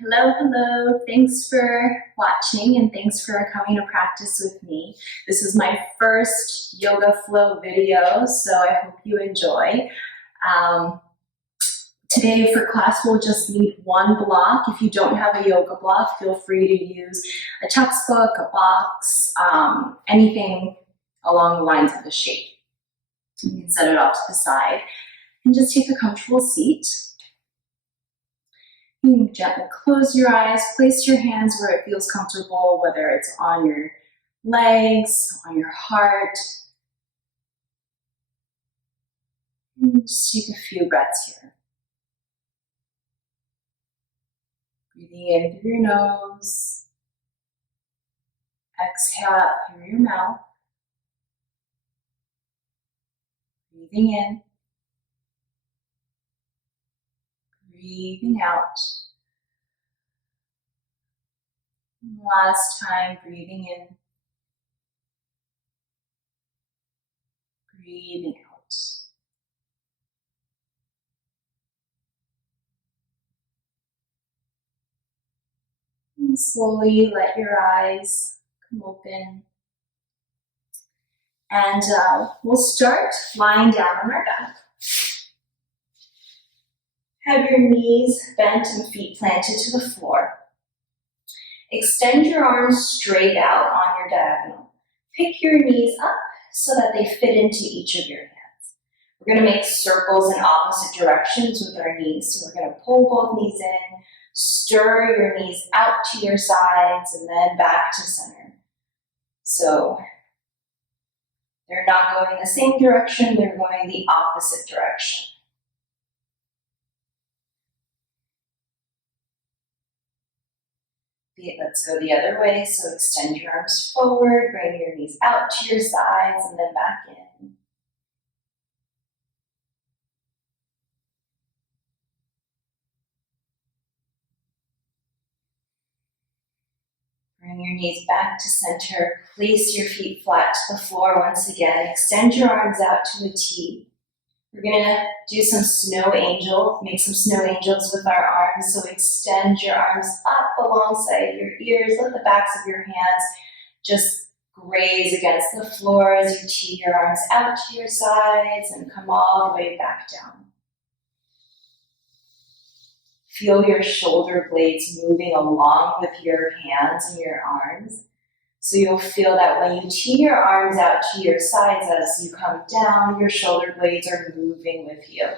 Hello, hello. Thanks for watching and thanks for coming to practice with me. This is my first yoga flow video, so I hope you enjoy. Today for class, we'll just need one block. If you don't have a yoga block, feel free to use a textbook, a box, anything along the lines of the shape. You can set it off to the side and just take a comfortable seat. You can gently close your eyes, place your hands where it feels comfortable, whether it's on your legs, on your heart. And just take a few breaths here. Breathing in through your nose. Exhale out through your mouth. Breathing in. Breathing out. Last time, breathing in. Breathing out. And slowly let your eyes come open. And we'll start lying down on our back. Have your knees bent and feet planted to the floor. Extend your arms straight out on your diagonal. Pick your knees up so that they fit into each of your hands. We're going to make circles in opposite directions with our knees. So we're going to pull both knees in, stir your knees out to your sides, and then back to center. So they're not going the same direction, they're going the opposite direction. Let's go the other way, so extend your arms forward, bring your knees out to your sides, and then back in. Bring your knees back to center, place your feet flat to the floor once again, extend your arms out to a T. We're gonna do some snow angels, make some snow angels with our arms. So extend your arms up alongside your ears, let the backs of your hands just graze against the floor as you tee your arms out to your sides and come all the way back down. Feel your shoulder blades moving along with your hands and your arms. So you'll feel that when you tee your arms out to your sides as you come down, your shoulder blades are moving with you.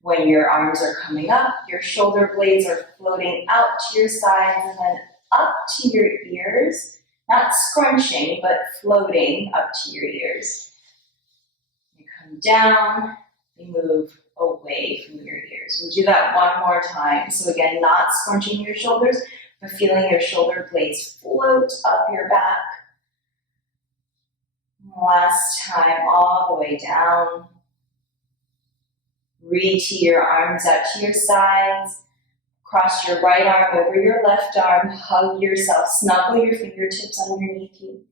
When your arms are coming up, your shoulder blades are floating out to your sides and then up to your ears, not scrunching, but floating up to your ears. You come down, they move away from your ears. We'll do that one more time. So again, not scrunching your shoulders, but feeling your shoulder blades float up your back. Last time, all the way down. Re-tee your arms out to your sides. Cross your right arm over your left arm. Hug yourself. Snuggle your fingertips underneath you.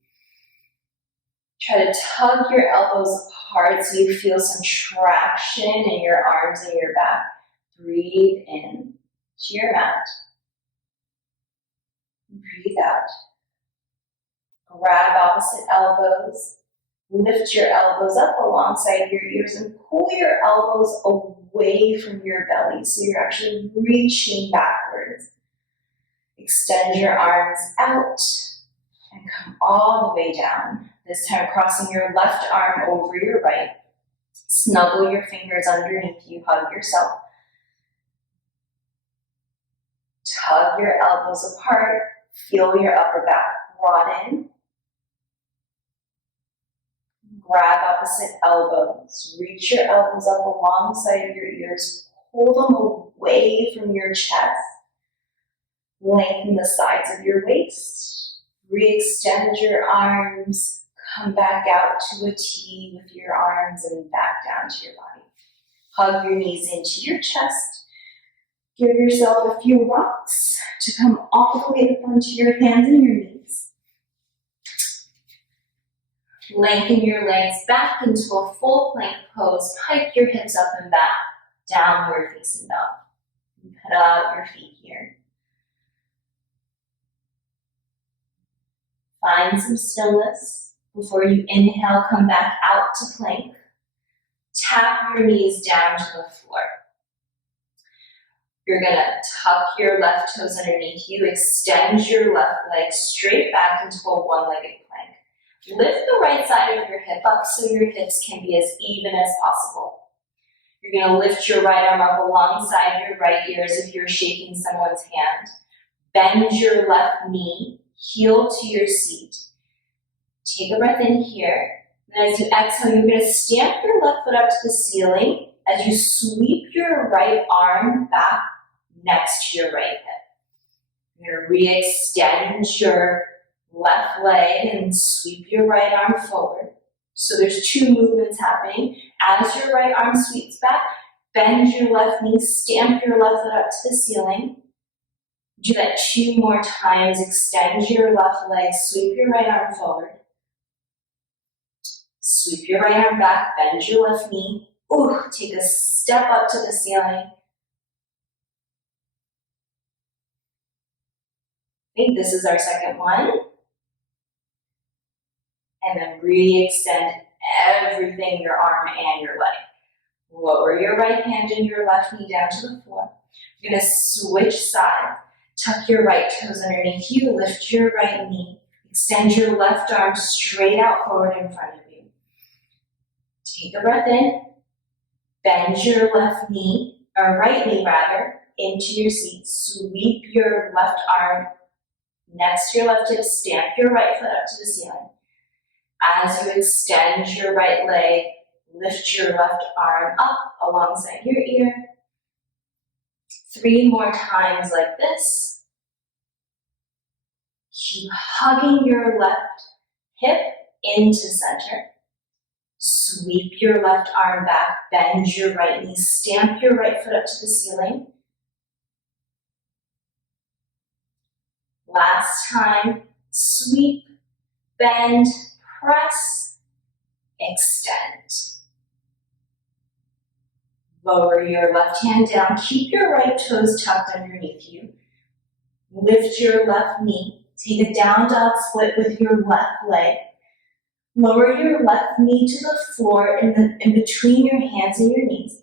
Try to tug your elbows apart so you feel some traction in your arms and your back. Breathe in to your mat. Breathe out. Grab opposite elbows. Lift your elbows up alongside your ears and pull your elbows away from your belly so you're actually reaching backwards. Extend your arms out and come all the way down. This time crossing your left arm over your right. Snuggle your fingers underneath you. Hug yourself. Tug your elbows apart. Feel your upper back broaden. Grab opposite elbows. Reach your elbows up alongside your ears. Pull them away from your chest. Lengthen the sides of your waist. Re-extend your arms. Come back out to a T with your arms and back down to your body. Hug your knees into your chest. Give yourself a few rocks to come all the way up onto your hands and your knees. Lengthen your legs back into a full plank pose. Pike your hips up and back, downward facing dog. Put out your feet here. Find some stillness before you inhale, come back out to plank. Tap your knees down to the floor. You're gonna tuck your left toes underneath you, extend your left leg straight back into a one-legged plank. Lift the right side of your hip up so your hips can be as even as possible. You're gonna lift your right arm up alongside your right ear as if you're shaking someone's hand. Bend your left knee, heel to your seat. Take a breath in here. And as you exhale, you're gonna stamp your left foot up to the ceiling as you sweep your right arm back next to your right hip. You're gonna re-extend your left leg and sweep your right arm forward. So there's two movements happening. As your right arm sweeps back, bend your left knee, stamp your left foot up to the ceiling. Do that 2 more times. Extend your left leg, sweep your right arm forward. Sweep your right arm back, bend your left knee. Ooh, take a step up to the ceiling. I think this is our second one. And then re-extend everything, your arm and your leg. Lower your right hand and your left knee down to the floor. You're gonna switch sides. Tuck your right toes underneath you, lift your right knee. Extend your left arm straight out forward in front of you. Take a breath in. Bend your left knee, or right knee rather, into your seat. Sweep your left arm next to your left hip. Stamp your right foot up to the ceiling. As you extend your right leg, lift your left arm up alongside your ear. 3 more times like this. Keep hugging your left hip into center. Sweep your left arm back, bend your right knee, stamp your right foot up to the ceiling. Last time, sweep, bend, press, extend. Lower your left hand down, keep your right toes tucked underneath you. Lift your left knee, take a down dog split with your left leg. Lower your left knee to the floor in between your hands and your knees.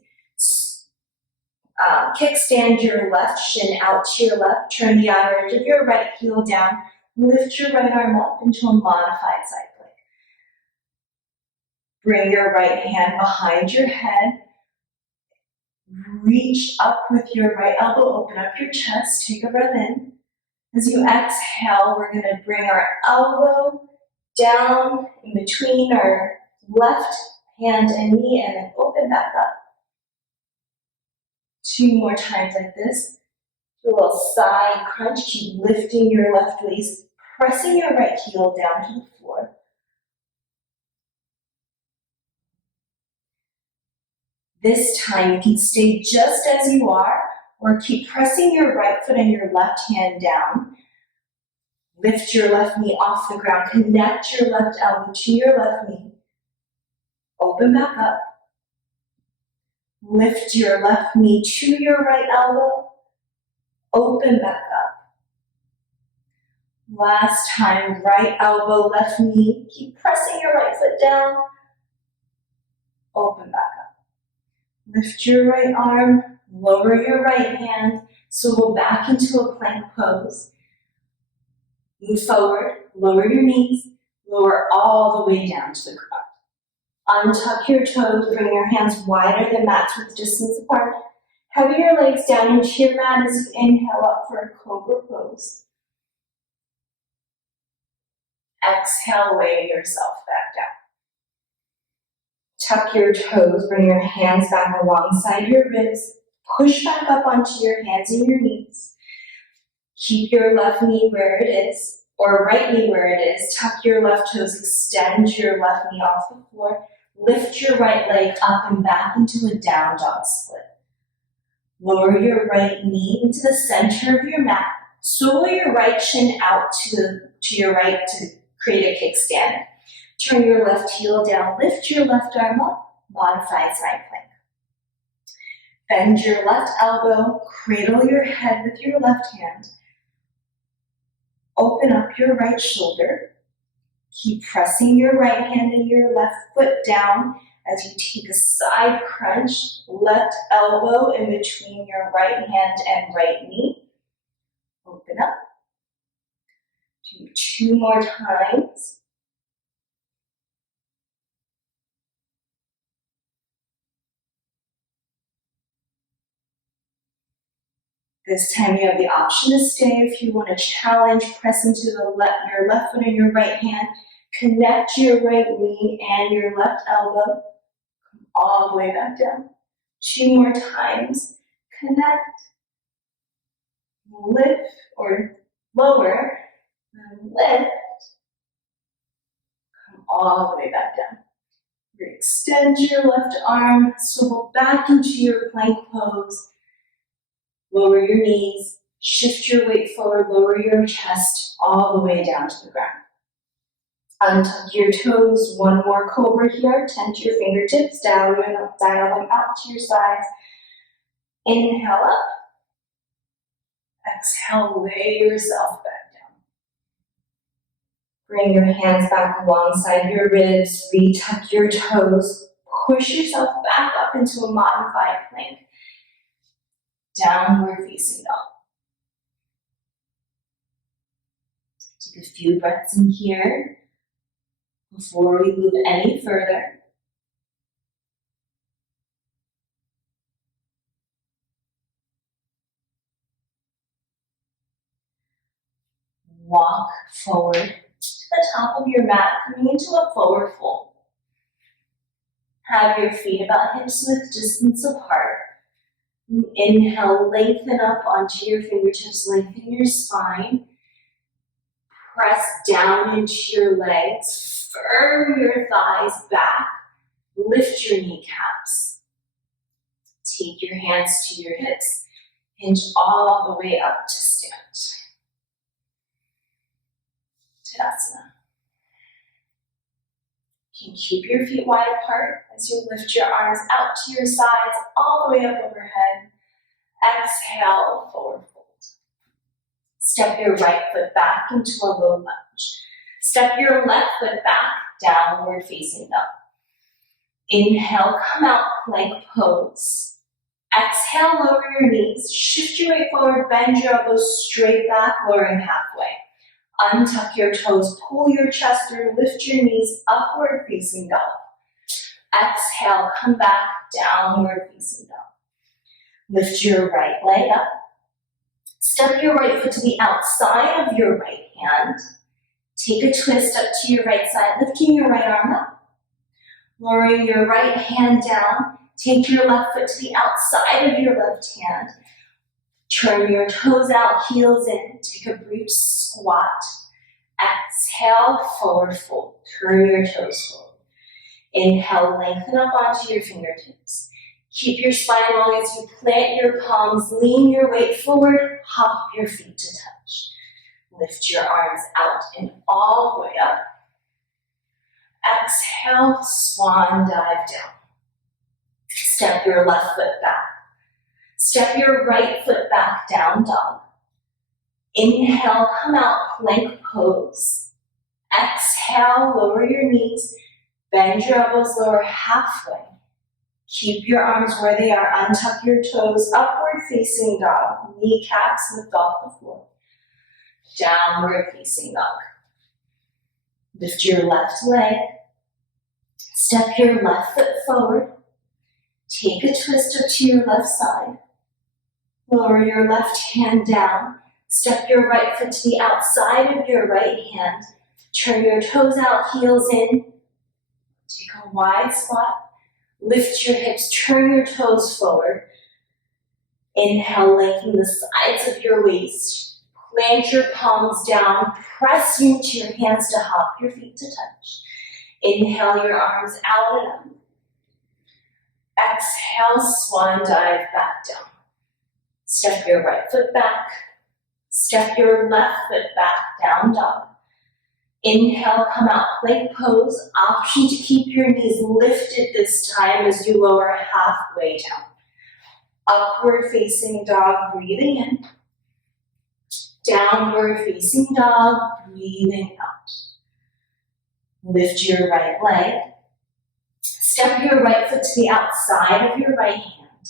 Kickstand your left shin out to your left, turn the outer edge of your right heel down, lift your right arm up into a modified side plank. Bring your right hand behind your head. Reach up with your right elbow, open up your chest, take a breath in. As you exhale, we're going to bring our elbow down in between our left hand and knee and then open back up. 2 more times like this. Do a little side crunch, keep lifting your left waist, pressing your right heel down to the floor. This time you can stay just as you are, or keep pressing your right foot and your left hand down. Lift your left knee off the ground, connect your left elbow to your left knee. Open back up. Lift your left knee to your right elbow. Open back up. Last time, right elbow, left knee. Keep pressing your right foot down. Open back up. Lift your right arm, lower your right hand, swivel back into a plank pose. Move forward, lower your knees, lower all the way down to the ground. Untuck your toes, bring your hands wider than mat's width distance apart. Heavy your legs down into your mat as you inhale up for a cobra pose. Exhale, weigh yourself back down. Tuck your toes, bring your hands back alongside your ribs. Push back up onto your hands and your knees. Keep your left knee where it is, or right knee where it is. Tuck your left toes, extend your left knee off the floor. Lift your right leg up and back into a down dog split. Lower your right knee into the center of your mat. Swivel your right shin out to your right to create a kickstand. Turn your left heel down, lift your left arm up, modified side plank. Bend your left elbow, cradle your head with your left hand. Open up your right shoulder. Keep pressing your right hand and your left foot down as you take a side crunch, left elbow in between your right hand and right knee. Open up. Do 2 more times. This time you have the option to stay if you want to challenge, press into your left foot and your right hand, connect your right knee and your left elbow, all the way back down. 2 more times, connect, lift or lower, and lift, come all the way back down. Extend your left arm, swivel back into your plank pose. Lower your knees, shift your weight forward, lower your chest all the way down to the ground. Untuck your toes, 1 more cobra here, tent your fingertips, dial them out to your sides. Inhale up, exhale, lay yourself back down. Bring your hands back alongside your ribs, retuck your toes, push yourself back up into a modified plank. Downward facing dog. Take a few breaths in here before we move any further. Walk forward to the top of your mat, coming into a forward fold. Have your feet about hips width distance apart. Inhale, lengthen up onto your fingertips, lengthen your spine. Press down into your legs, firm your thighs back, lift your kneecaps. Take your hands to your hips, hinge all the way up to stand. Tadasana. You can keep your feet wide apart as you lift your arms out to your sides, all the way up overhead. Exhale, forward fold. Step your right foot back into a low lunge. Step your left foot back, downward facing dog. Inhale, come out, plank pose. Exhale, lower your knees, shift your weight forward, bend your elbows straight back, lowering halfway. Untuck your toes, pull your chest through, lift your knees, upward facing dog. Exhale, come back, downward facing dog. Lift your right leg up. Step your right foot to the outside of your right hand. Take a twist up to your right side, lifting your right arm up. Lowering your right hand down. Take your left foot to the outside of your left hand. Turn your toes out, heels in. Take a brief squat. Exhale, forward fold. Turn your toes forward. Inhale, lengthen up onto your fingertips. Keep your spine long as you plant your palms, lean your weight forward, hop your feet to touch. Lift your arms out and all the way up. Exhale, swan dive down. Step your left foot back. Step your right foot back, down dog. Inhale, come out, plank pose. Exhale, lower your knees, bend your elbows, lower halfway. Keep your arms where they are, untuck your toes, upward facing dog, kneecaps lift off the floor. Downward facing dog. Lift your left leg, step your left foot forward, take a twist up to your left side, lower your left hand down, step your right foot to the outside of your right hand, turn your toes out, heels in, take a wide squat, lift your hips, turn your toes forward, inhale, lengthen the sides of your waist, plant your palms down, press into your hands to hop your feet to touch. Inhale your arms out and up. Exhale, swan dive back down. Step your right foot back. Step your left foot back, down dog. Inhale, come out, plank pose. Option to keep your knees lifted this time as you lower halfway down. Upward facing dog, breathing in. Downward facing dog, breathing out. Lift your right leg. Step your right foot to the outside of your right hand.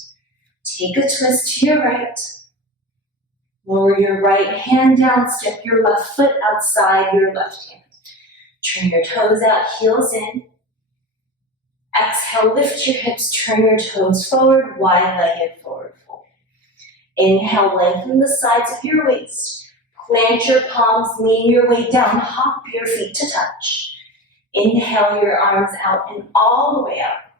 Take a twist to your right. Lower your right hand down. Step your left foot outside your left hand. Turn your toes out, heels in. Exhale, lift your hips, turn your toes forward, wide-legged forward fold. Inhale, lengthen the sides of your waist. Plant your palms, lean your weight down, hop your feet to touch. Inhale your arms out and all the way up.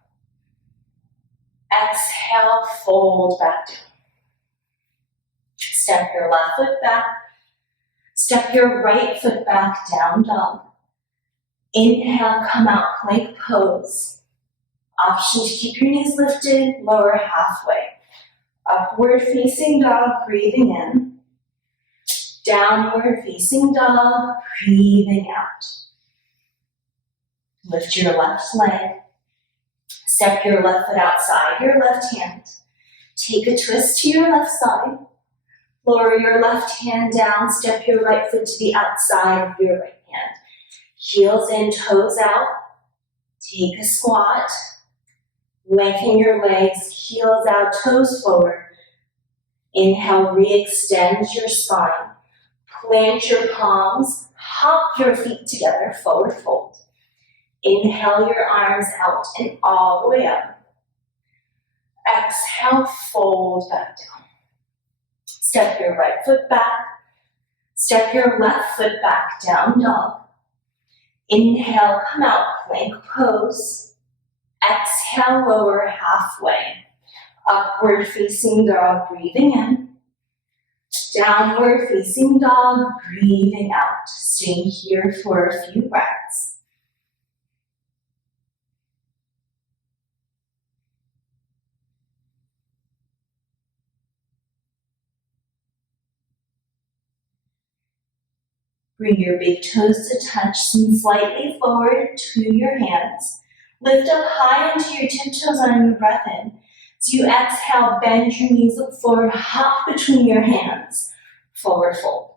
Exhale, fold back down. Step your left foot back. Step your right foot back, down dog. Inhale, come out, plank pose. Option to keep your knees lifted, lower halfway. Upward facing dog, breathing in. Downward facing dog, breathing out. Lift your left leg. Step your left foot outside your left hand. Take a twist to your left side. Lower your left hand down. Step your right foot to the outside of your right hand. Heels in, toes out. Take a squat. Lengthen your legs, heels out, toes forward. Inhale, re-extend your spine. Plant your palms, hop your feet together, forward fold. Inhale your arms out and all the way up. Exhale, fold back down. Step your right foot back. Step your left foot back, down dog. Inhale, come out, plank pose. Exhale, lower halfway. Upward facing dog, breathing in. Downward facing dog, breathing out. Staying here for a few breaths. Bring your big toes to touch, and slightly forward to your hands. Lift up high into your tiptoes on your breath in. As you exhale, bend your knees, look forward, hop between your hands. Forward fold.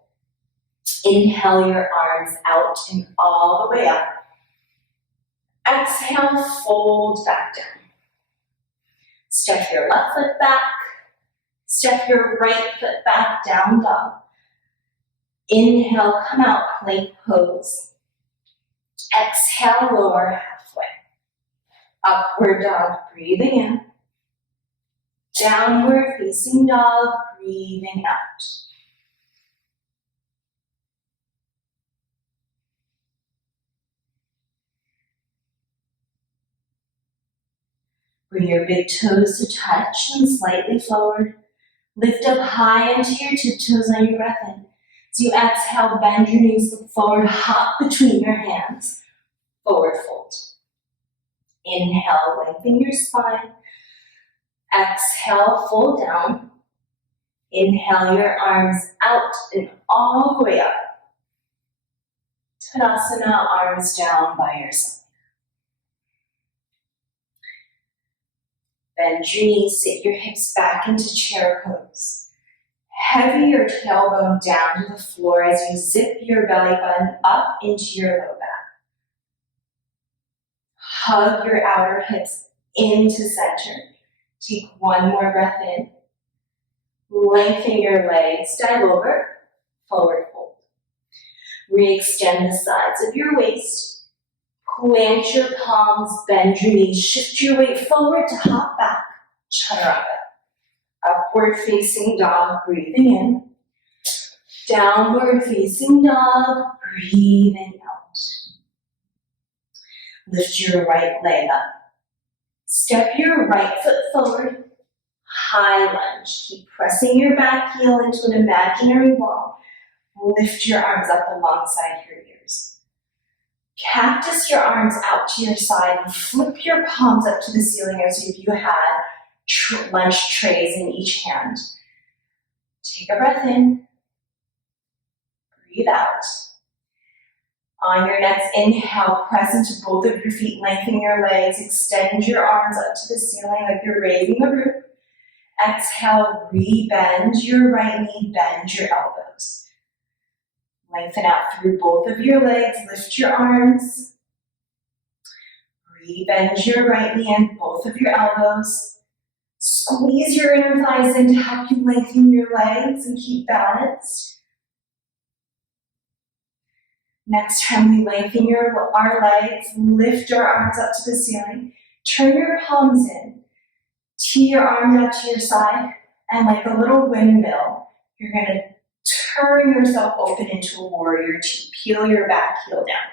Inhale your arms out and all the way up. Exhale, fold back down. Step your left foot back. Step your right foot back, down dog. Inhale, come out, plank pose. Exhale, lower halfway. Upward dog, breathing in. Downward facing dog, breathing out. Bring your big toes to touch and slightly forward. Lift up high into your tiptoes on your breath in. As you exhale, bend your knees, look forward, hop between your hands. Forward fold. Inhale, lengthen your spine. Exhale, fold down. Inhale your arms out and all the way up. Tadasana, arms down by your side. Bend your knees, sit your hips back into chair pose. Heavy your tailbone down to the floor as you zip your belly button up into your low back. Hug your outer hips into center. Take one more breath in. Lengthen your legs, dive over, forward fold. Re-extend the sides of your waist. Plant your palms, bend your knees, shift your weight forward to hop back, chaturanga. Upward facing dog, breathing in. Downward facing dog, breathing out. Lift your right leg up. Step your right foot forward, high lunge. Keep pressing your back heel into an imaginary wall. Lift your arms up alongside your ears. Cactus your arms out to your side and flip your palms up to the ceiling as if you had lunch trays in each hand. Take a breath in. Breathe out. On your next inhale, press into both of your feet, lengthen your legs, extend your arms up to the ceiling like you're raising the roof. Exhale, re-bend your right knee, bend your elbows. Lengthen out through both of your legs, lift your arms. Re-bend your right knee and both of your elbows. Squeeze your inner thighs in to help you lengthen your legs and keep balanced. Next time we lengthen our legs, lift our arms up to the ceiling. Turn your palms in. Tee your arms out to your side, and like a little windmill, you're going to turn yourself open into a warrior two. Peel your back heel down.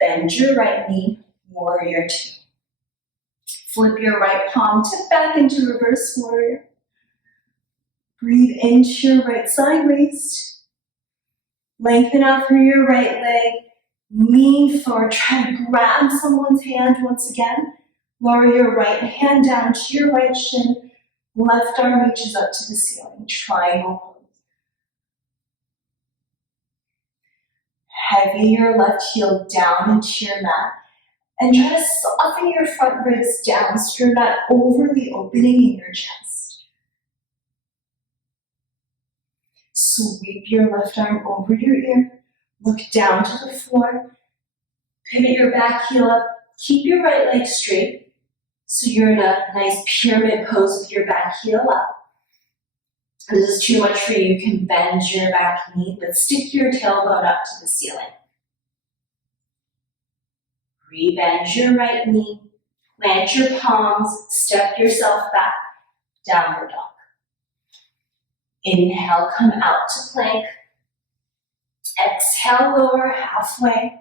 Bend your right knee, warrior two. Flip your right palm, tip back into reverse warrior. Breathe into your right side waist. Lengthen out through your right leg. Lean forward, try to grab someone's hand once again. Lower your right hand down to your right shin. Left arm reaches up to the ceiling. Triangle pose. Heavy your left heel down into your mat. And try to soften your front ribs down so you're not overly opening in your chest. Sweep your left arm over your ear. Look down to the floor. Pivot your back heel up. Keep your right leg straight. So you're in a nice pyramid pose with your back heel up. If this is too much for you, you can bend your back knee, but stick your tailbone up to the ceiling. Re-bend your right knee, plant your palms, step yourself back, downward dog. Inhale, come out to plank. Exhale, lower halfway.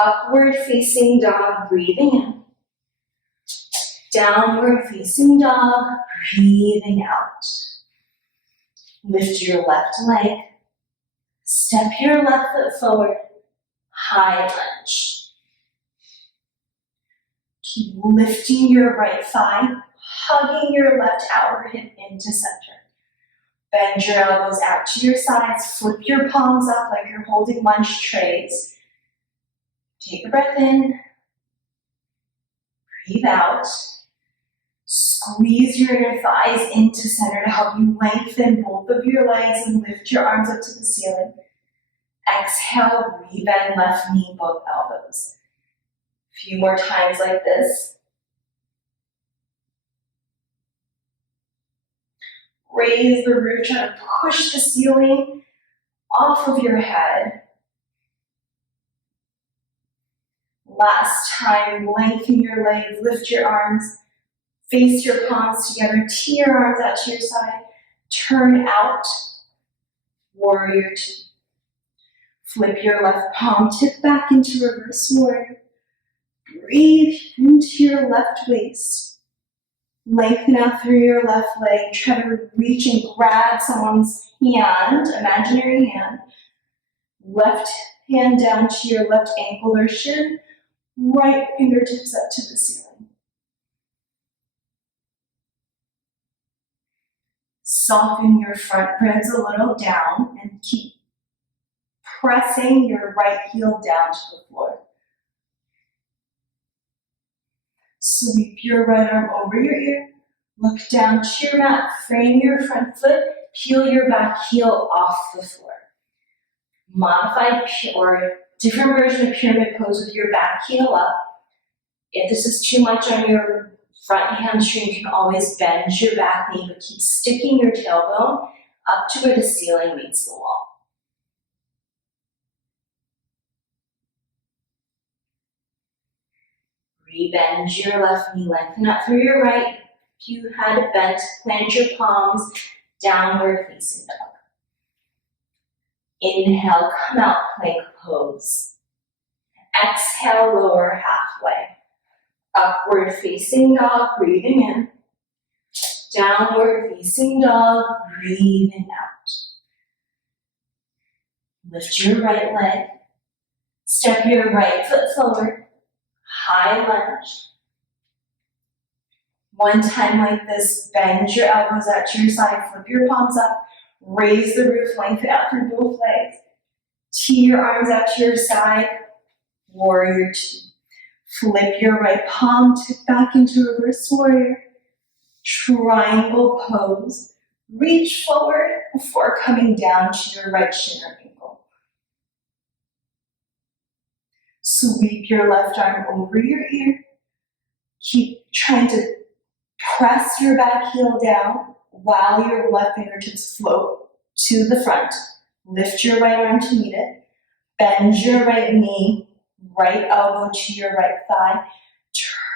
Upward facing dog, breathing in. Downward facing dog, breathing out. Lift your left leg. Step your left foot forward. High lunge. Keep lifting your right thigh, hugging your left outer hip into center. Bend your elbows out to your sides. Flip your palms up like you're holding lunch trays. Take a breath in. Breathe out. Squeeze your inner thighs into center to help you lengthen both of your legs and lift your arms up to the ceiling. Exhale, re-bend left knee, both elbows. A few more times like this. Raise the roof, try to push the ceiling off of your head. Last time, lengthen your legs, lift your arms. Face your palms together, tee your arms out to your side, turn out, warrior two. Flip your left palm, tip back into reverse warrior. Breathe into your left waist. Lengthen out through your left leg. Try to reach and grab someone's hand, imaginary hand. Left hand down to your left ankle or shin. Right fingertips up to the ceiling. Soften your front ribs a little down and keep pressing your right heel down to the floor. Sweep your right arm over your ear. Look down to your mat, frame your front foot, peel your back heel off the floor. Modified or different version of pyramid pose with your back heel up. If this is too much on your front hamstring, you can always bend your back knee, but keep sticking your tailbone up to where the ceiling meets the wall. Re-bend your left knee, lengthen up through your right. If you had it bent, plant your palms, downward facing dog. Inhale, come out, plank pose. Exhale, lower halfway. Upward facing dog, breathing in. Downward facing dog, breathing out. Lift your right leg. Step your right foot forward. High lunge. One time like this, bend your elbows out to your side, flip your palms up, raise the roof, lengthen out through both legs. Tee your arms out to your side, warrior two. Flip your right palm, tip back into reverse warrior. Triangle pose. Reach forward before coming down to your right shin or ankle. Sweep your left arm over your ear. Keep trying to press your back heel down while your left fingertips float to the front. Lift your right arm to meet it. Bend your right knee, right elbow to your right thigh.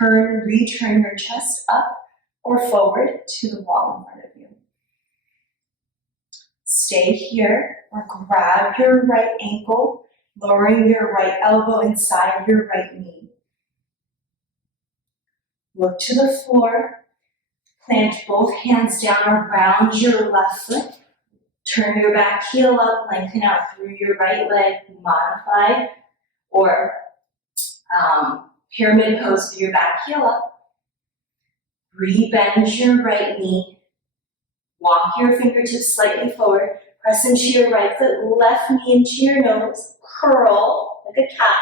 Return your chest up or forward to the wall in front of you. Stay here or grab your right ankle, lowering your right elbow inside your right knee. Look to the floor. Plant both hands down around your left foot. Turn your back heel up, lengthen out through your right leg, modified, or pyramid pose with your back heel up. Re-bend your right knee. Walk your fingertips slightly forward. Press into your right foot, left knee into your nose. Curl like a cat.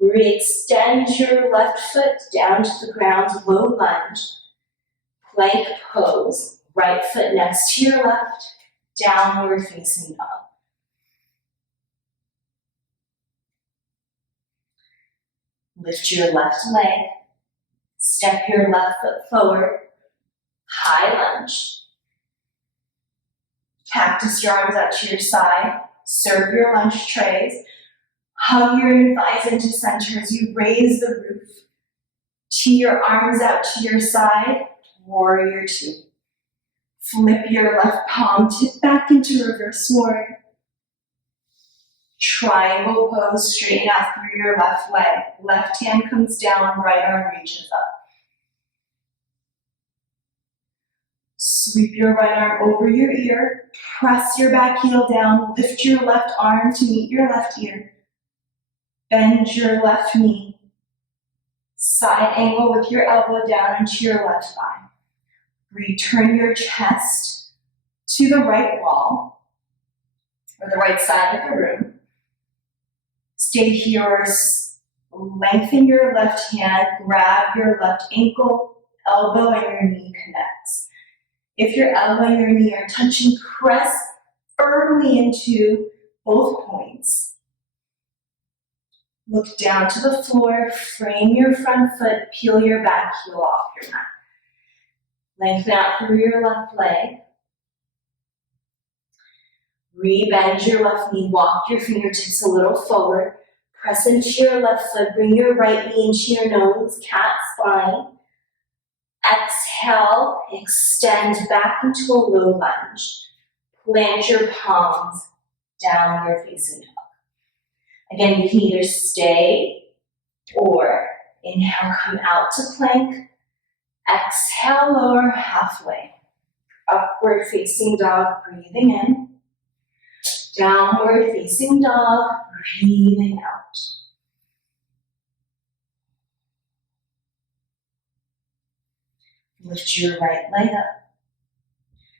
Re-extend your left foot down to the ground, low lunge. Plank pose. Right foot next to your left. Downward facing dog. Lift your left leg. Step your left foot forward. High lunge. Cactus your arms out to your side. Serve your lunge trays. Hug your inner thighs into center as you raise the roof. Tee your arms out to your side. Warrior two. Flip your left palm, tip back into reverse warrior. Triangle pose, straighten out through your left leg. Left hand comes down, right arm reaches up. Sweep your right arm over your ear. Press your back heel down. Lift your left arm to meet your left ear. Bend your left knee. Side angle with your elbow down into your left thigh. Return your chest to the right wall, or the right side of the room. Stay here, lengthen your left hand, grab your left ankle, elbow and your knee connects. If your elbow and your knee are touching, press firmly into both points. Look down to the floor, frame your front foot, peel your back heel off your mat. Lengthen out through your left leg. Re-bend your left knee, walk your fingertips a little forward. Press into your left foot, bring your right knee into your nose, cat spine. Exhale, extend back into a low lunge. Plant your palms downward facing dog. Again, you can either stay or inhale, come out to plank. Exhale, lower halfway. Upward facing dog, breathing in. Downward facing dog, breathing out. Lift your right leg up.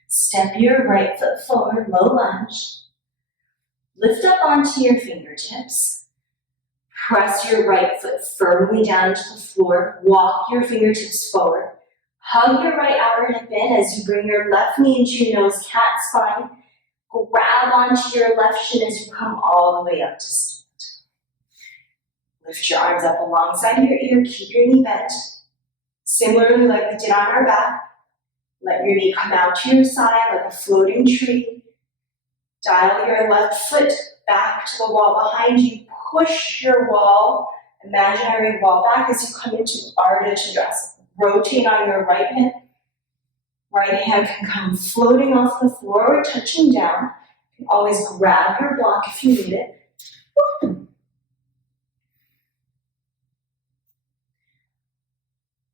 Step your right foot forward, low lunge. Lift up onto your fingertips. Press your right foot firmly down to the floor. Walk your fingertips forward. Hug your right outer hip in as you bring your left knee into your nose, cat spine. Grab onto your left shin as you come all the way up to stand. Lift your arms up alongside your ear. Keep your knee bent. Similarly, like we did on our back, let your knee come out to your side like a floating tree. Dial your left foot back to the wall behind you. Push your wall, imaginary wall back as you come into Ardha Chandrasana. Rotate on your right hip. Right hand can come floating off the floor or touching down. You can always grab your block if you need it.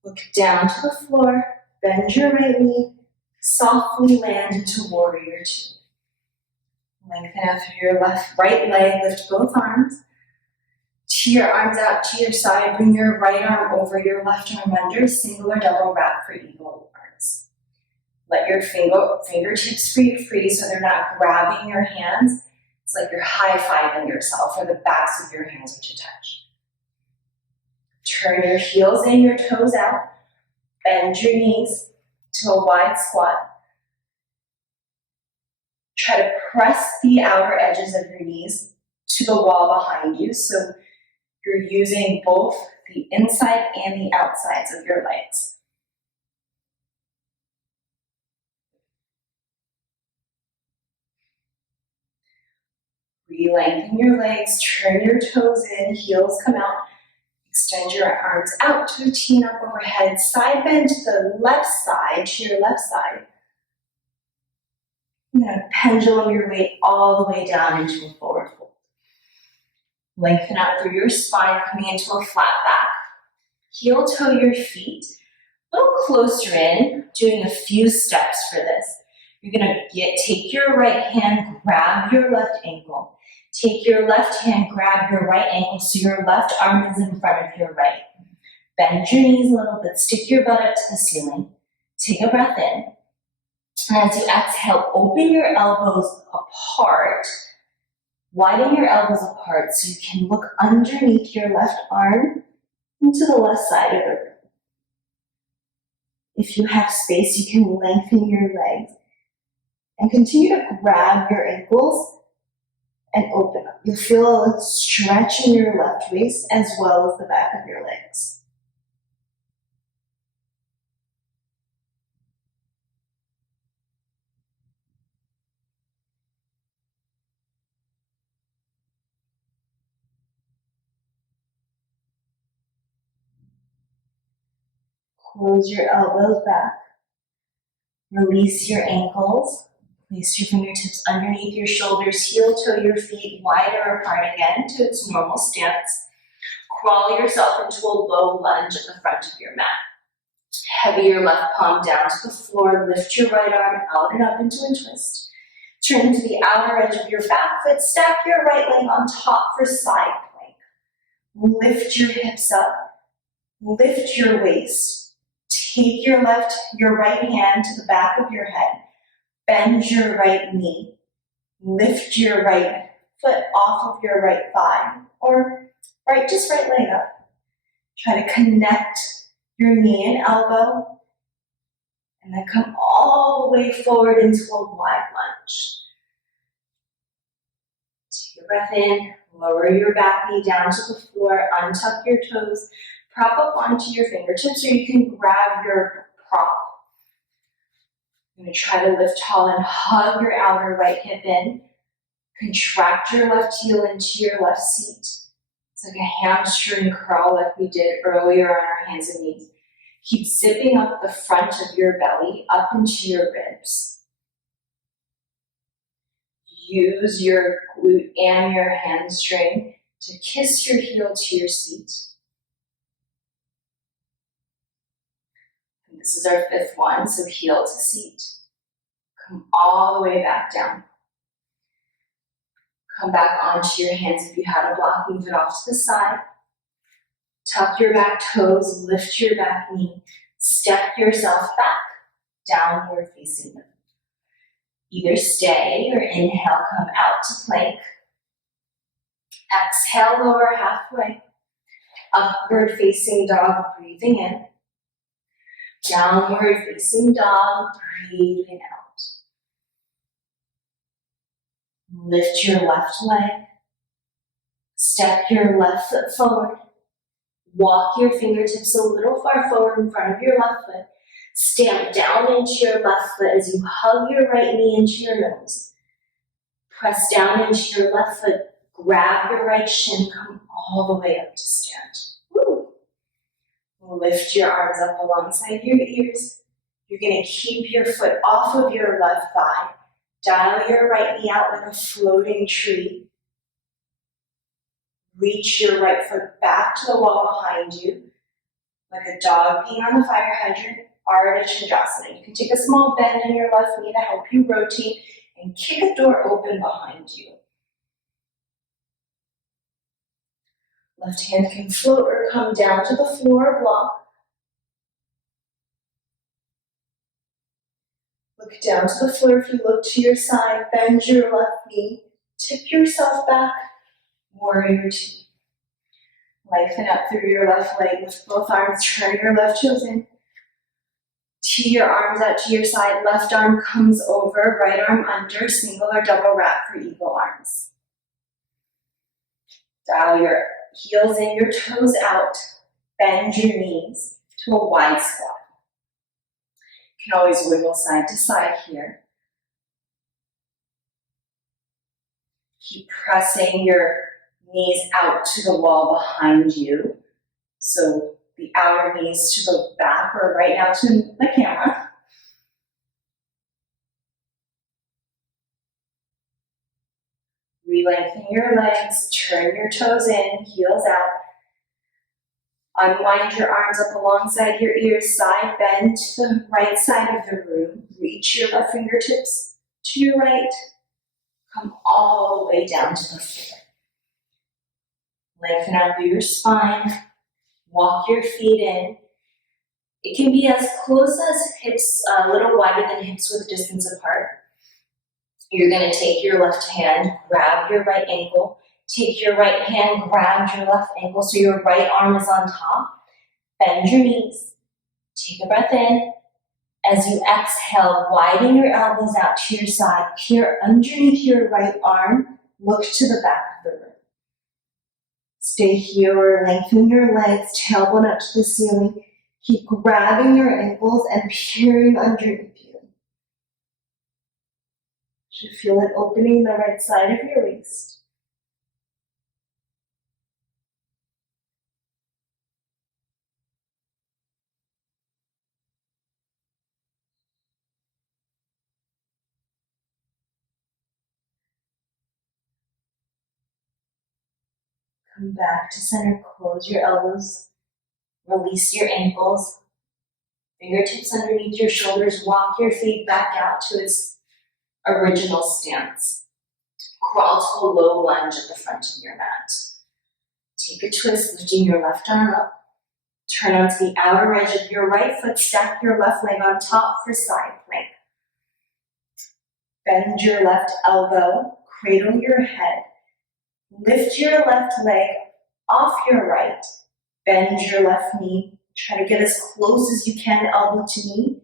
Look down to the floor, bend your right knee, softly land into warrior two. Lengthen out through your right leg, lift both arms. Tee your arms out to your side, bring your right arm over your left arm under, single or double wrap for eagle arms. Let your fingertips be free so they're not grabbing your hands. It's like you're high-fiving yourself, or the backs of your hands are to touch. Turn your heels in, your toes out. Bend your knees. to a wide squat. Try to press the outer edges of your knees to the wall behind you, so you're using both the inside and the outsides of your legs. Re-lengthen your legs, turn your toes in, heels come out. Extend your arms out to a teen up overhead. Side bend to the left side, to your left side. You're going to pendulum your weight all the way down into a forward fold. Lengthen out through your spine, coming into a flat back. Heel toe your feet. A little closer in, doing a few steps for this. You're going to take your right hand, grab your left ankle. Take your left hand, grab your right ankle so your left arm is in front of your right. Bend your knees a little bit, stick your butt up to the ceiling. Take a breath in. And as you exhale, open your elbows apart. Widen your elbows apart so you can look underneath your left arm into the left side of the room. If you have space, you can lengthen your legs and continue to grab your ankles and open up. You'll feel a stretch in your left waist as well as the back of your legs. Close your elbows back. Release your ankles. Place your fingertips underneath your shoulders. Heel toe your feet wider apart again to its normal stance. Crawl yourself into a low lunge at the front of your mat. Heavy your left palm down to the floor. Lift your right arm out and up into a twist. Turn to the outer edge of your back foot. Stack your right leg on top for side plank. Lift your hips up. Lift your waist. Take your right hand to the back of your head. Bend your right knee. Lift your right foot off of your right thigh, or right leg up. Try to connect your knee and elbow, and then come all the way forward into a wide lunge. Take a breath in, lower your back knee down to the floor, untuck your toes, prop up onto your fingertips, or you can grab your prop. You're going to try to lift tall and hug your outer right hip in. Contract your left heel into your left seat. It's like a hamstring curl like we did earlier on our hands and knees. Keep zipping up the front of your belly, up into your ribs. Use your glute and your hamstring to kiss your heel to your seat. And this is our fifth one, so heel to seat. Come all the way back down. Come back onto your hands if you had a block, move it off to the side. Tuck your back toes, lift your back knee, step yourself back, downward facing dog. Either stay or inhale, come out to plank. Exhale, lower halfway. Upward facing dog, breathing in. Downward facing dog, breathing out. Lift your left leg. Step your left foot forward. Walk your fingertips a little far forward in front of your left foot. Stamp down into your left foot as you hug your right knee into your nose. Press down into your left foot. Grab your right shin. Come all the way up to stand. Woo. Lift your arms up alongside your ears. You're going to keep your foot off of your left thigh. Dial your right knee out like a floating tree. Reach your right foot back to the wall behind you, like a dog peeing on the fire hydrant, Ardha Chandrasana. You can take a small bend in your left knee to help you rotate and kick a door open behind you. Left hand can float or come down to the floor block. Look down to the floor if you look to your side, bend your left knee, tip yourself back, warrior two. Lengthen up through your left leg, lift both arms, turn your left toes in. Tee your arms out to your side, left arm comes over, right arm under, single or double wrap for eagle arms. Dial your heels in, your toes out, bend your knees to a wide squat. You can always wiggle side to side here. Keep pressing your knees out to the wall behind you. So the outer knees to the back or right now to the camera. Re-lengthen your legs, turn your toes in, heels out. Unwind your arms up alongside your ears, side bend to the right side of the room. Reach your left fingertips to your right. Come all the way down to the floor. Lengthen out through your spine. Walk your feet in. It can be as close as hips, a little wider than hips with distance apart. You're going to take your left hand, grab your right ankle. Take your right hand, grab your left ankle so your right arm is on top. Bend your knees. Take a breath in. As you exhale, widen your elbows out to your side. Peer underneath your right arm. Look to the back of the room. Stay here or lengthen your legs, tailbone up to the ceiling. Keep grabbing your ankles and peering underneath you. You should feel it opening the right side of your waist. Come back to center, close your elbows, release your ankles, fingertips underneath your shoulders, walk your feet back out to its original stance. Crawl to a low lunge at the front of your mat. Take a twist, lifting your left arm up. Turn onto the outer edge of your right foot, stack your left leg on top for side plank. Bend your left elbow, cradle your head. Lift your left leg off your right. Bend your left knee. Try to get as close as you can, elbow to knee.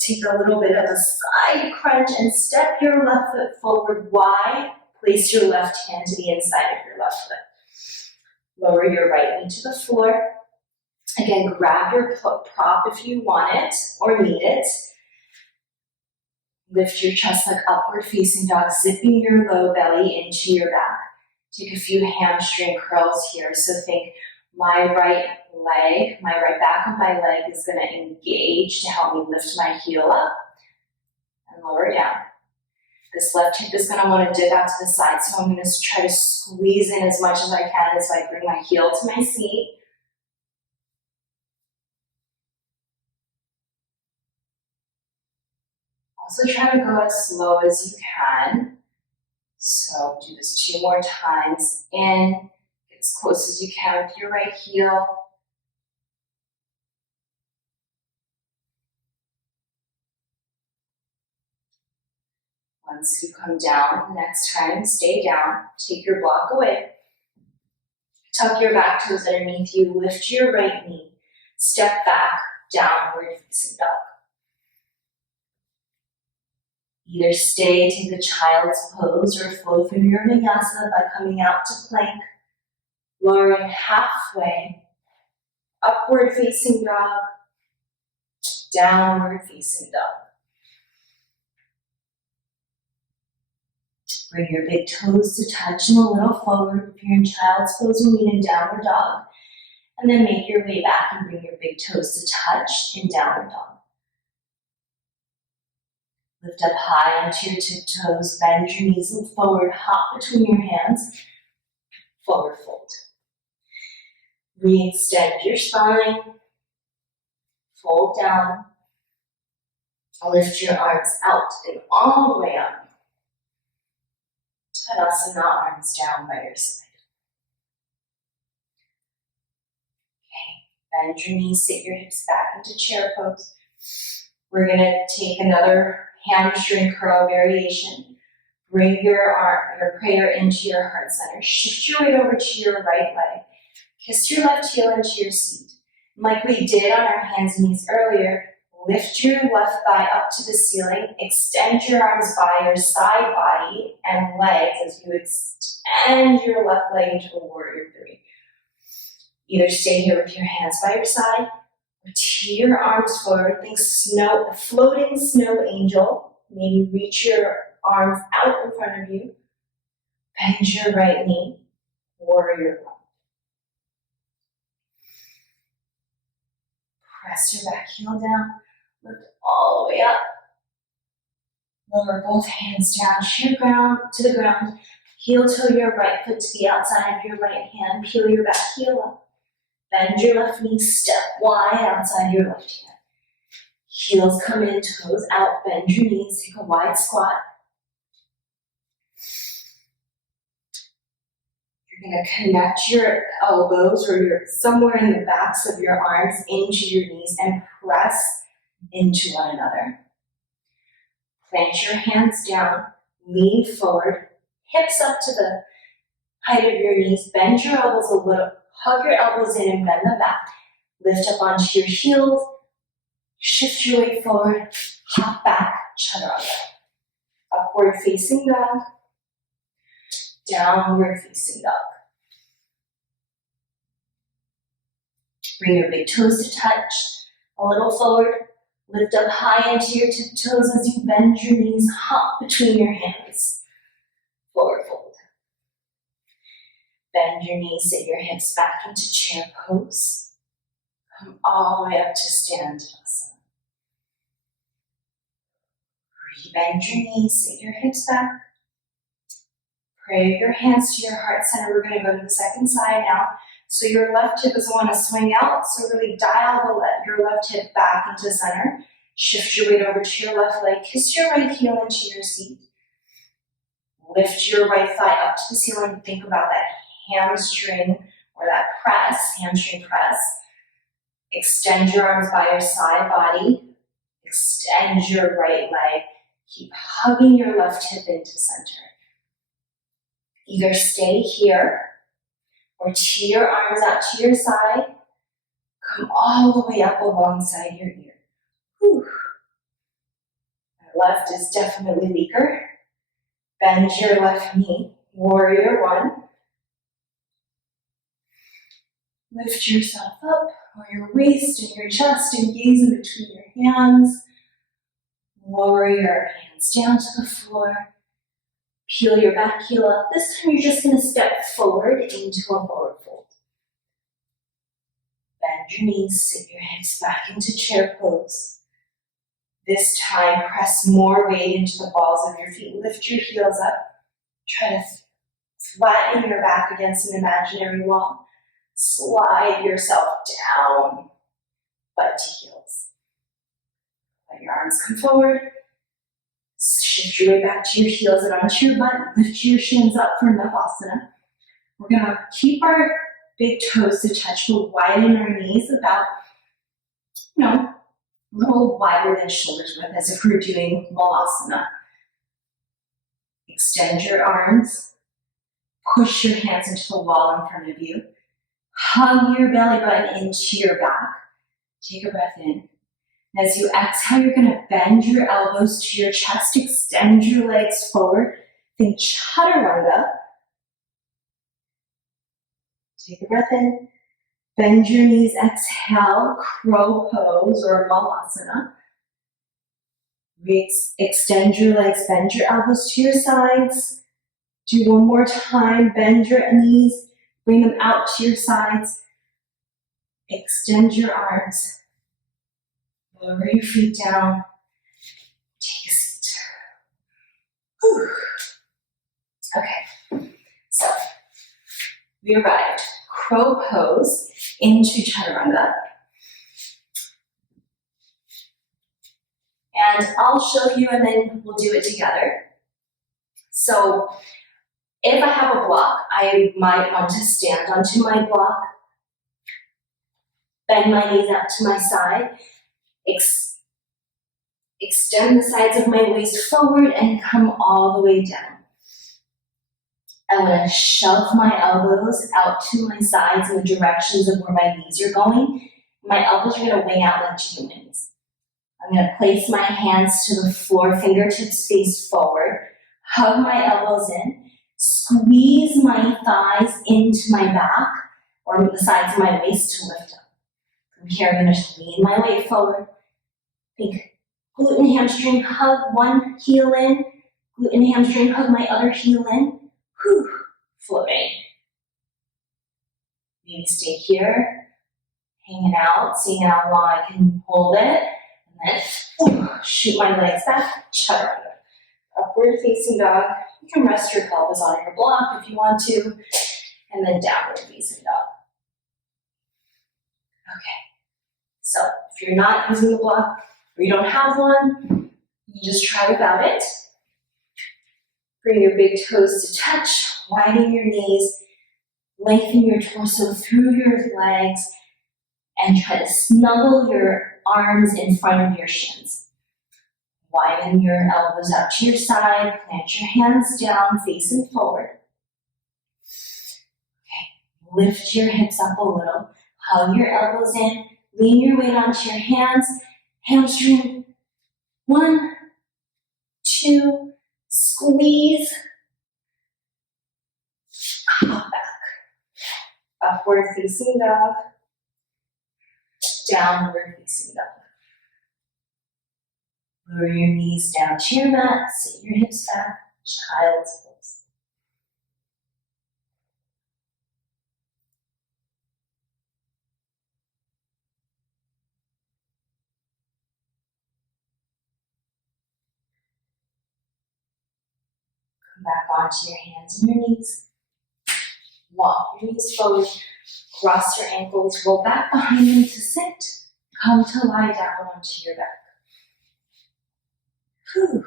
Take a little bit of a side crunch and step your left foot forward wide. Place your left hand to the inside of your left foot. Lower your right knee to the floor. Again, grab your prop if you want it or need it. Lift your chest leg upward facing dog, zipping your low belly into your back. Take a few hamstring curls here. So think my right leg, my right back of my leg is going to engage to help me lift my heel up and lower down. This left hip is going to want to dip out to the side, so I'm going to try to squeeze in as much as I can as I bring my heel to my seat. Also try to go as slow as you can. So do this 2 more times. In, get as close as you can with your right heel. Once you come down, next time, stay down. Take your block away. Tuck your back toes underneath you. Lift your right knee. Step back, downward facing dog. Either stay, take the child's pose, or flow through your vinyasa by coming out to plank, lowering halfway, upward facing dog, downward facing dog. Bring your big toes to touch and a little forward. If you're in child's pose, we'll meet in downward dog. And then make your way back and bring your big toes to touch in downward dog. Lift up high onto your tiptoes, bend your knees, look forward, hop between your hands, forward fold. Re-extend your spine, fold down, lift your arms out and all the way up. Tadasana, arms down by your side. Okay, bend your knees, sit your hips back into chair pose. We're going to take another hamstring curl variation. Bring your prayer into your heart center. Shift your weight over to your right leg. Kiss your left heel into your seat. And like we did on our hands and knees earlier, Lift your left thigh up to the ceiling. Extend your arms by your side body and legs as you extend your left leg into a warrior three. Either stay here with your hands by your side or tee your arms forward. Think floating snow angel. Maybe reach your arms out in front of you. Bend your right knee. Warrior one. Press your back heel down. Lift all the way up. Lower both hands down to the ground. Heel toe your right foot to the outside of your right hand. Peel your back heel up. Bend your left knee, step wide outside your left hand. Heels come in, toes out, bend your knees, take a wide squat. You're going to connect your elbows or somewhere in the backs of your arms into your knees and press into one another. Plant your hands down, lean forward, hips up to the height of your knees, bend your elbows a little, hug your elbows in and bend them back. Lift up onto your heels, shift your weight forward, hop back, chaturanga. Upward facing dog, downward facing dog. Bring your big toes to touch, a little forward. Lift up high into your tiptoes as you bend your knees, hop between your hands. Forward fold. Bend your knees, sit your hips back into chair pose. Come all the way up to Standasana. Re-bend your knees, sit your hips back. Pray your hands to your heart center. We're going to go to the second side now. So your left hip doesn't want to swing out, so really dial your left hip back into center. Shift your weight over to your left leg. Kiss your right heel into your seat. Lift your right thigh up to the ceiling. Think about that hamstring or that press, hamstring press. Extend your arms by your side body. Extend your right leg. Keep hugging your left hip into center. Either stay here or tee your arms out to your side. Come all the way up alongside your ear. Whew. My left is definitely weaker. Bend your left knee. Warrior one. Lift yourself up, or your waist and your chest, and gaze in between your hands. Lower your hands down to the floor. Peel your back heel up. This time you're just going to step forward into a forward fold. Bend your knees, sit your hips back into chair pose. This time, press more weight into the balls of your feet. Lift your heels up. Try to flatten your back against an imaginary wall. Slide yourself down, butt to heels. Let your arms come forward. Shift your way back to your heels and onto your butt. Lift your shins up for Savasana. We're going to keep our big toes to touch, but widen our knees about, a little wider than shoulders width, as if we're doing Malasana. Extend your arms. Push your hands into the wall in front of you. Hug your belly button into your back. Take a breath in. As you exhale, you're going to bend your elbows to your chest, extend your legs forward. Think chaturanga. Take a breath in. Bend your knees, exhale, crow pose or malasana. Extend your legs, bend your elbows to your sides. Do one more time, bend your knees, bring them out to your sides. Extend your arms. Lower your feet down. Take a seat. Whew. Okay, so we arrived. Crow pose into chaturanga. And I'll show you and then we'll do it together. So if I have a block, I might want to stand onto my block, bend my knees out to my side, extend the sides of my waist forward and come all the way down. I'm going to shove my elbows out to my sides in the directions of where my knees are going. My elbows are going to wing out like chicken wings. I'm going to place my hands to the floor, fingertips face forward, hug my elbows in, squeeze my thighs into my back or the sides of my waist to lift up. From here, I'm going to lean my weight forward. Think glute and hamstring hug, one heel in, glute and hamstring hug my other heel in. Whew, floating. Maybe stay here, hanging out, seeing how long I can hold it. And then shoot my legs back, chaturanga. Upward facing dog. You can rest your pelvis on your block if you want to. And then downward facing dog. Okay. So if you're not using the block or you don't have one, you just try without it. Bring your big toes to touch, widen your knees, lengthen your torso through your legs, and try to snuggle your arms in front of your shins. Widen your elbows out to your side, plant your hands down, facing forward. Okay, lift your hips up a little, hug your elbows in, lean your weight onto your hands, hamstring. 1, 2, squeeze, hop back. Upward facing dog, downward facing dog. Lower your knees down to your mat, sit your hips back, child's pose. Come back onto your hands and your knees. Walk your knees forward, cross your ankles, roll back behind you to sit. Come to lie down onto your back. Whew.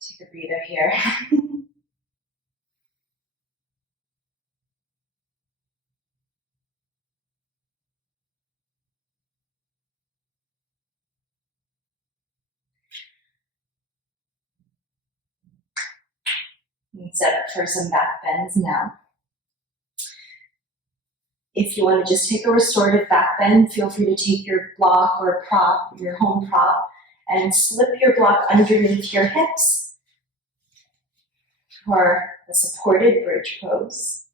Take a breather here. And set up for some back bends now. If you want to just take a restorative back bend, feel free to take your block or prop, your home prop, and slip your block underneath your hips for a supported bridge pose.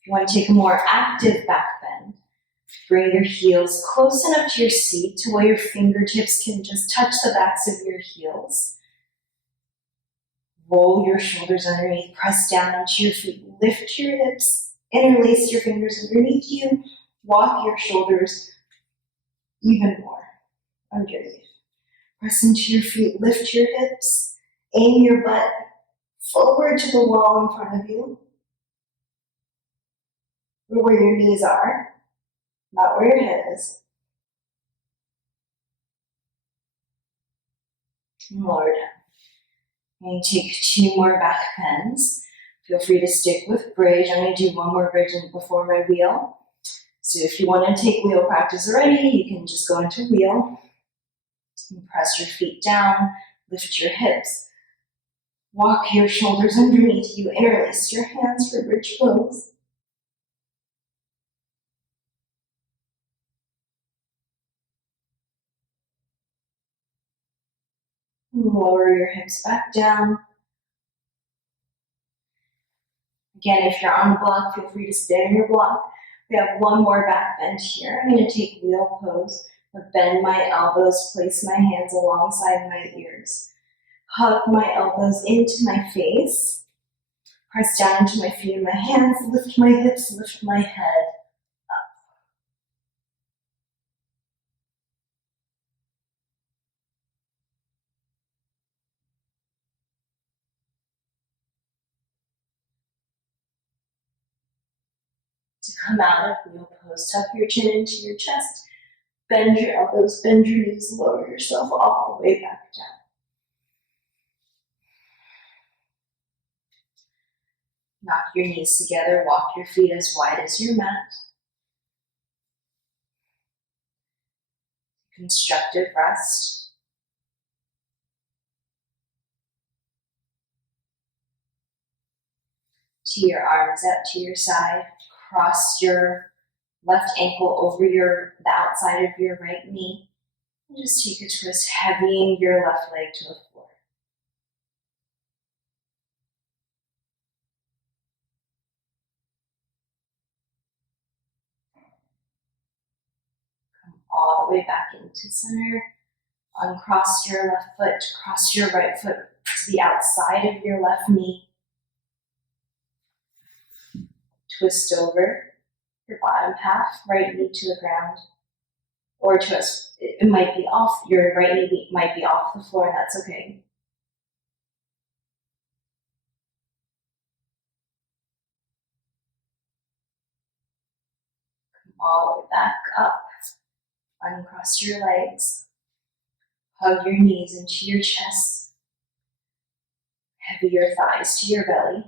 If you want to take a more active back bend, bring your heels close enough to your seat to where your fingertips can just touch the backs of your heels. Roll your shoulders underneath, press down onto your feet, lift your hips, interlace your fingers underneath you, walk your shoulders even more underneath. Press into your feet, lift your hips, aim your butt forward to the wall in front of you, or where your knees are, not where your head is. And lower down. And take 2 more back bends. Feel free to stick with bridge. I'm going to do 1 more bridge before my wheel. So if you want to take wheel practice already, you can just go into wheel. And press your feet down, lift your hips. Walk your shoulders underneath you, interlace your hands for bridge pose. And lower your hips back down. Again, if you're on a block, feel free to stay on your block. We have 1 more back bend here. I'm going to take wheel pose. I'll bend my elbows, place my hands alongside my ears. Hug my elbows into my face. Press down into my feet and my hands. Lift my hips, lift my head. To come out of wheel pose, tuck your chin into your chest. Bend your elbows, bend your knees, lower yourself all the way back down. Knock your knees together, walk your feet as wide as your mat. Constructive rest. To your arms out to your side, cross your left ankle over the outside of your right knee. And just take a twist, heavying your left leg to the floor. Come all the way back into center. Uncross your left foot, cross your right foot to the outside of your left knee. Twist over your bottom half, right knee to the ground. Or twist, it might be off, your right knee might be off the floor, and that's okay. Come all the way back up. Uncross your legs. Hug your knees into your chest. Heavy your thighs to your belly.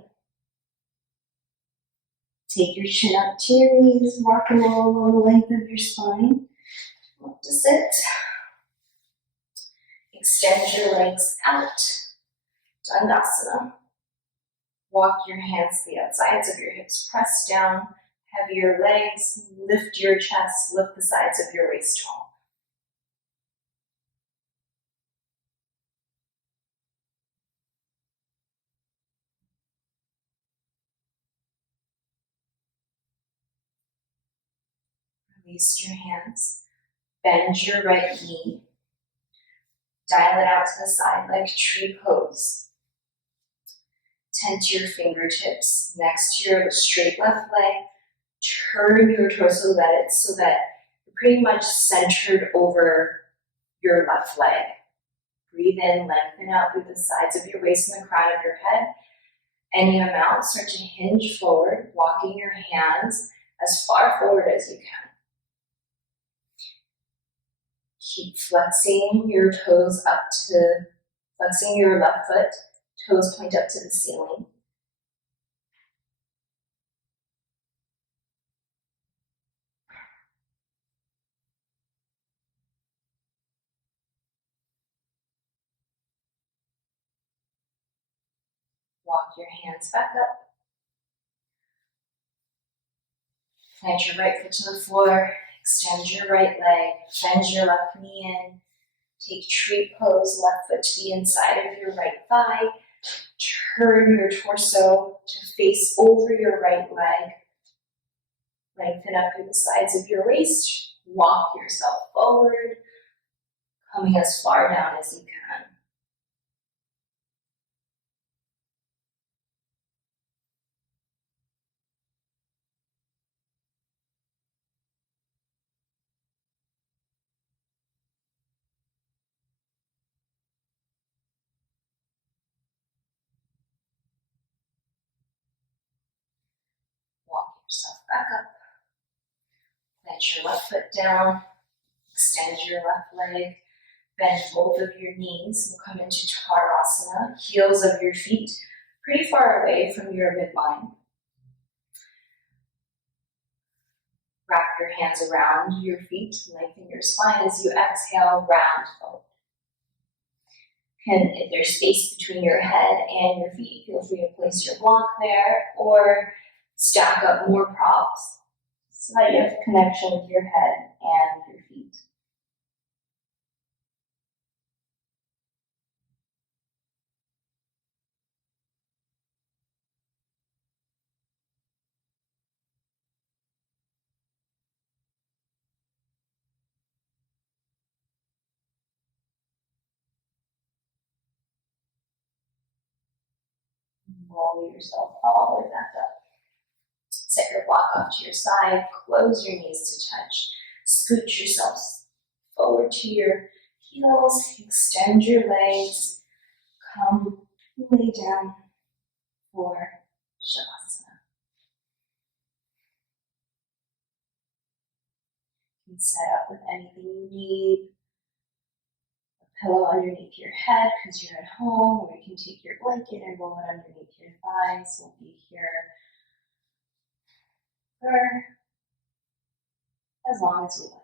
Take your chin up to your knees, rock and roll along the length of your spine. Up to sit. Extend your legs out. Dandasana. Walk your hands to the outsides of your hips. Press down. Heavy your legs. Lift your chest. Lift the sides of your waist tall. Release your hands. Bend your right knee. Dial it out to the side like tree pose. Tent your fingertips next to your straight left leg. Turn your torso so that you're pretty much centered over your left leg. Breathe in, lengthen out through the sides of your waist and the crown of your head. Any amount, start to hinge forward, walking your hands as far forward as you can. Keep flexing your toes flexing your left foot, toes point up to the ceiling. Walk your hands back up. Plant your right foot to the floor. Extend your right leg. Bend your left knee in. Take tree pose, left foot to the inside of your right thigh. Turn your torso to face over your right leg. Lengthen up through the sides of your waist. Walk yourself forward, coming as far down as you can. Walk yourself back up. Plant your left foot down. Extend your left leg. Bend both of your knees. We'll come into Tadasana. Heels of your feet pretty far away from your midline. Wrap your hands around your feet. Lengthen your spine as you exhale, round forward. And if there's space between your head and your feet, feel free to place your block there or stack up more props so that you have connection with your head and your feet. Roll yourself all the way back up. Set your block off to your side, close your knees to touch. Scoot yourself forward to your heels, extend your legs, come lay down for Savasana. You can set up with anything you need. A pillow underneath your head because you're at home, or you can take your blanket and roll it underneath your thighs. We'll be here for as long as we like.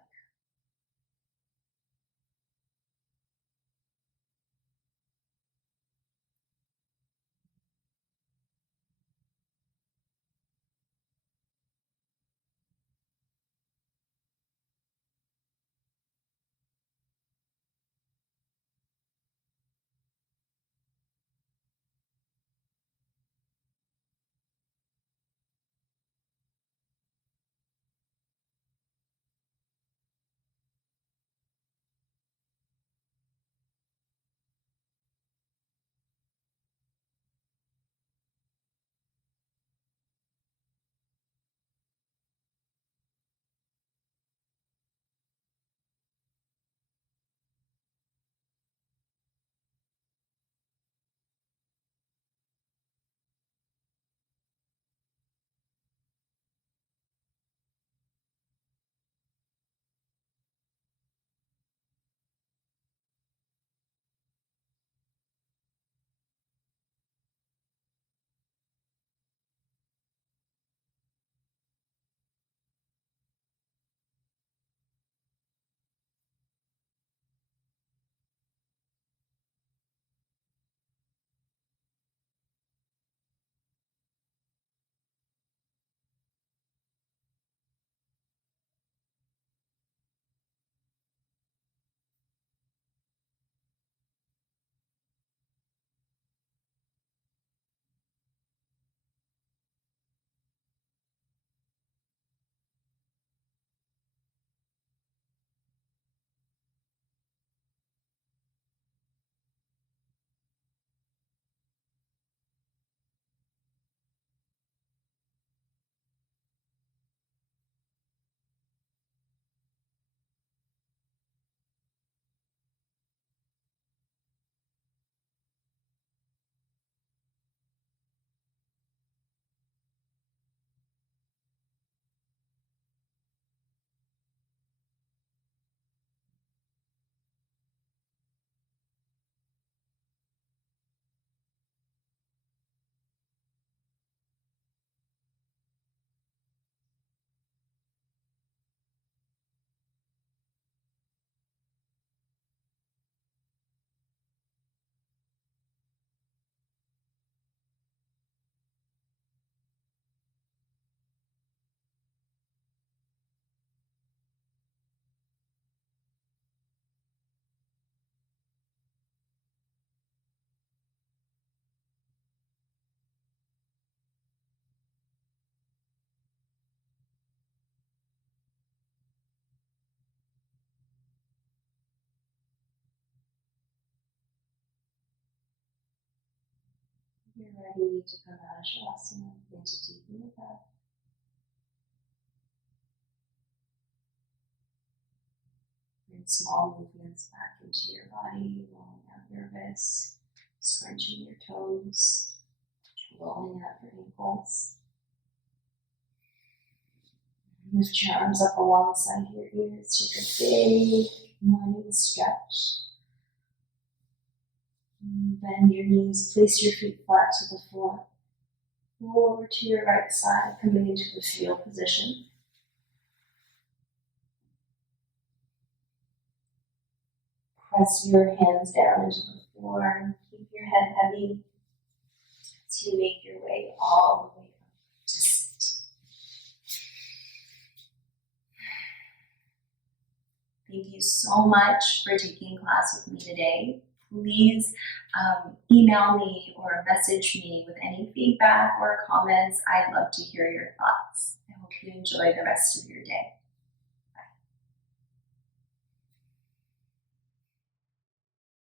You're ready to come out of Savasana, begin to deepen your breath. Bring small movements back into your body, rolling out your wrists, scrunching your toes, rolling out your ankles. Lift your arms up alongside your ears. Take a big morning stretch. Bend your knees, place your feet flat to the floor. Roll over to your right side, coming into the fetal position. Press your hands down into the floor. Keep your head heavy as you make your way all the way up to sit. Thank you so much for taking class with me today. Please email me or message me with any feedback or comments. I'd love to hear your thoughts. I hope you enjoy the rest of your day.